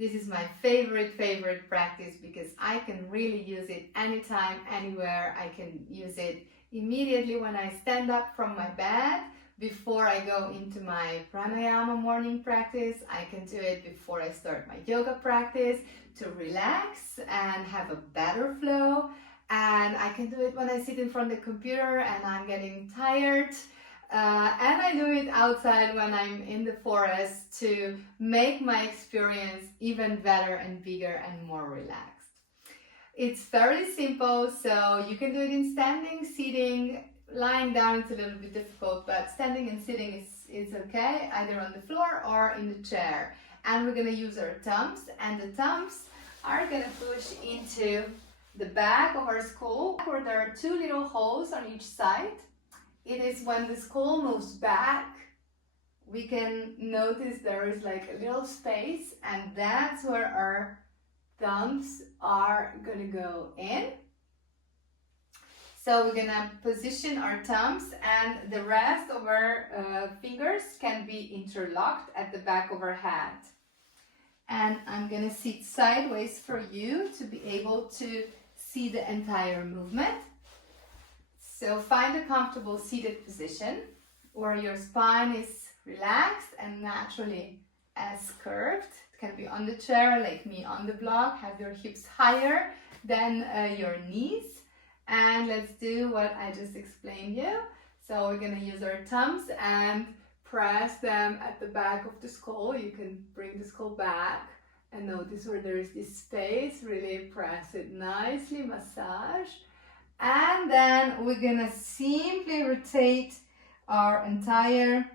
This is my favorite practice because I can really use it anytime, anywhere. I can use it immediately when I stand up from my bed, before I go into my pranayama morning practice. I can do it before I start my yoga practice to relax and have a better flow. And I can do it when I sit in front of the computer and I'm getting tired. And I do it outside when I'm in the forest to make my experience even better and bigger and more relaxed. It's very simple, so you can do it in standing, sitting, lying down. It's a little bit difficult, but standing and sitting is okay, either on the floor or in the chair. And we're gonna use our thumbs, and the thumbs are gonna push into the back of our skull, where there are two little holes on each side. It is when the skull moves back, we can notice there is like a little space, and that's where our thumbs are gonna go in. So we're gonna position our thumbs, and the rest of our fingers can be interlocked at the back of our head. And I'm gonna sit sideways for you to be able to see the entire movement. So find a comfortable seated position where your spine is relaxed and naturally as curved. It can be on the chair, like me on the block. Have your hips higher than your knees. And let's do what I just explained you. So we're gonna use our thumbs and press them at the back of the skull. You can bring the skull back and notice where there is this space. Really press it nicely, massage. And then we're gonna simply rotate our entire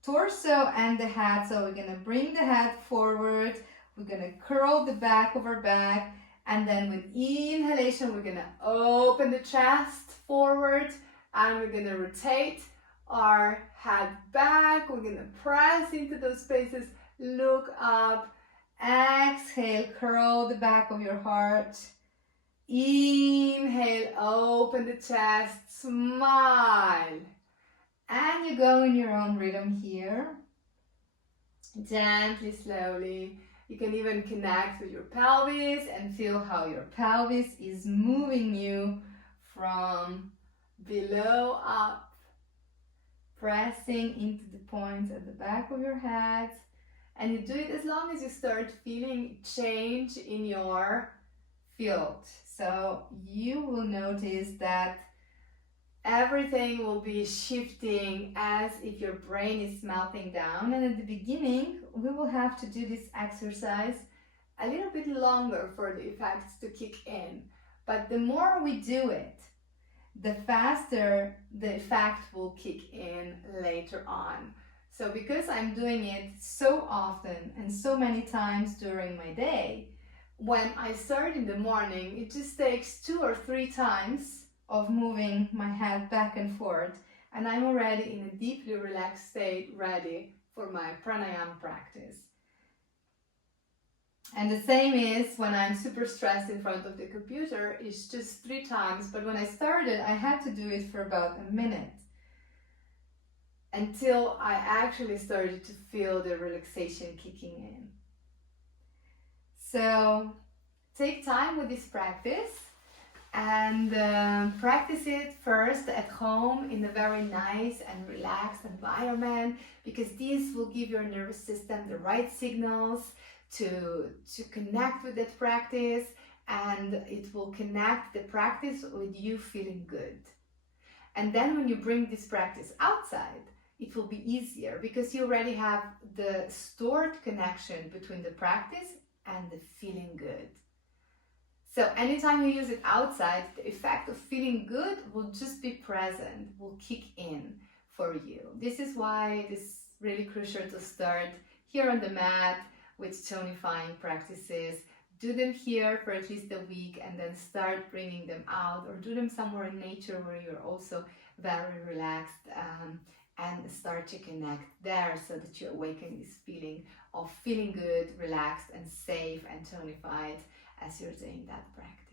torso and the head. So we're gonna bring the head forward, we're gonna curl the back of our back, and then with inhalation, we're gonna open the chest forward, and we're gonna rotate our head back. We're gonna press into those spaces, look up, exhale, curl the back of your heart. Inhale, open the chest, smile. And you go in your own rhythm here. Gently, slowly. You can even connect with your pelvis and feel how your pelvis is moving you from below up, pressing into the points at the back of your head. And you do it as long as you start feeling change in your field. So you will notice that everything will be shifting as if your brain is melting down. And at the beginning, we will have to do this exercise a little bit longer for the effects to kick in. But the more we do it, the faster the effect will kick in later on. So because I'm doing it so often and so many times during my day, when I start in the morning, it just takes 2 or 3 times of moving my head back and forth, and I'm already in a deeply relaxed state, ready for my pranayama practice. And the same is when I'm super stressed in front of the computer. It's just 3 times, but when I started, I had to do it for about a minute until I actually started to feel the relaxation kicking in. So take time with this practice and practice it first at home in a very nice and relaxed environment, because this will give your nervous system the right signals to connect with that practice, and it will connect the practice with you feeling good. And then when you bring this practice outside, it will be easier because you already have the stored connection between the practice and the feeling good. So anytime you use it outside, the effect of feeling good will just be present, will kick in for you. This is why it is really crucial to start here on the mat with tonifying practices. Do them here for at least a week and then start bringing them out, or do them somewhere in nature where you're also very relaxed, and start to connect there so that you awaken this feeling of feeling good, relaxed and safe and tonified as you're doing that practice.